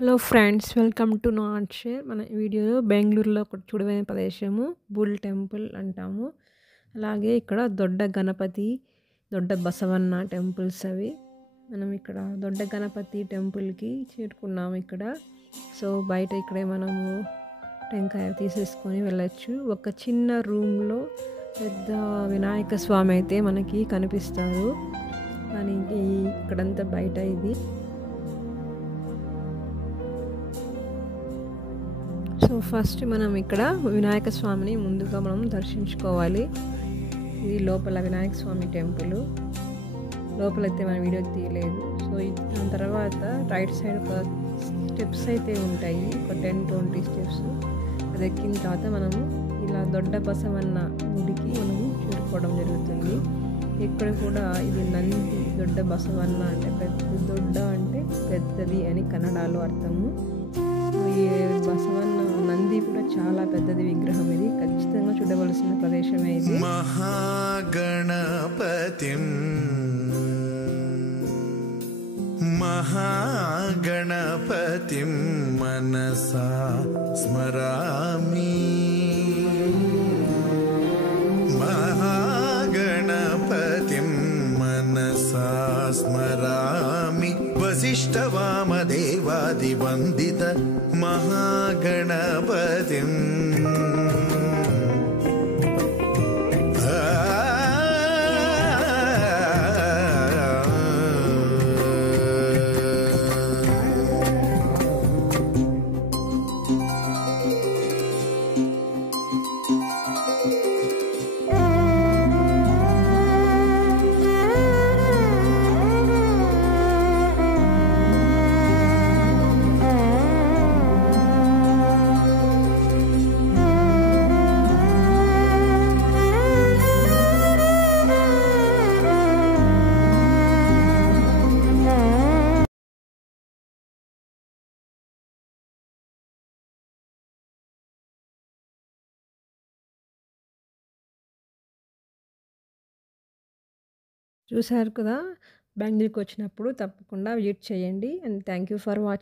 Hello friends, welcome to not share. మన ఈ వీడియోలో బెంగళూరులో ఒక చూడమైన ప్రదేశము బుల్ టెంపుల్ అంటాము. అలాగే ఇక్కడ దొడ్డ గణపతి, దొడ్డ బసవన్న టెంపుల్స్ అవి. మనం ఇక్కడ దొడ్డ గణపతి టెంపుల్కి చేరుకున్నాము ఇక్కడ. సో బయట ఇక్కడే మనము టెంకాయ తీసేసుకొని వెళ్ళచ్చు. ఒక చిన్న రూమ్లో పెద్ద వినాయక స్వామి అయితే మనకి కనిపిస్తారు. కానీ ఇక్కడంతా బయట ఇది. సో ఫస్ట్ మనం ఇక్కడ వినాయక స్వామిని ముందుగా మనం దర్శించుకోవాలి. ఇది లోపల వినాయక స్వామి టెంపుల్. లోపలైతే మన వీడియో తీయలేదు. సో దాని తర్వాత రైట్ సైడ్ ఒక స్టెప్స్ అయితే ఉంటాయి, ఒక 10-20 స్టెప్స్. అది ఎక్కిన తర్వాత మనము ఇలా దొడ్డ బసవన్న గుడికి మనము చేరుకోవడం జరుగుతుంది. ఇక్కడ కూడా ఇది నంది దొడ్డ బసవన్న అంటే దొడ్డ అంటే పెద్దది అని కన్నడలో అర్థము. ఈ బసవన్న నంది కూడా చాలా పెద్దది విగ్రహం. ఇది ఖచ్చితంగా చూడవలసిన ప్రదేశమే ఇది. మహాగణపతిం మనసా స్మరామి, మహాగణపతిం మనసా స్మరామి, వసిష్ఠవామదేవాదివందిత మహాగణపతిం. చూసారు కదా, బెంగళూరుకి వచ్చినప్పుడు తప్పకుండా విజిట్ చేయండి. And thank you for watching.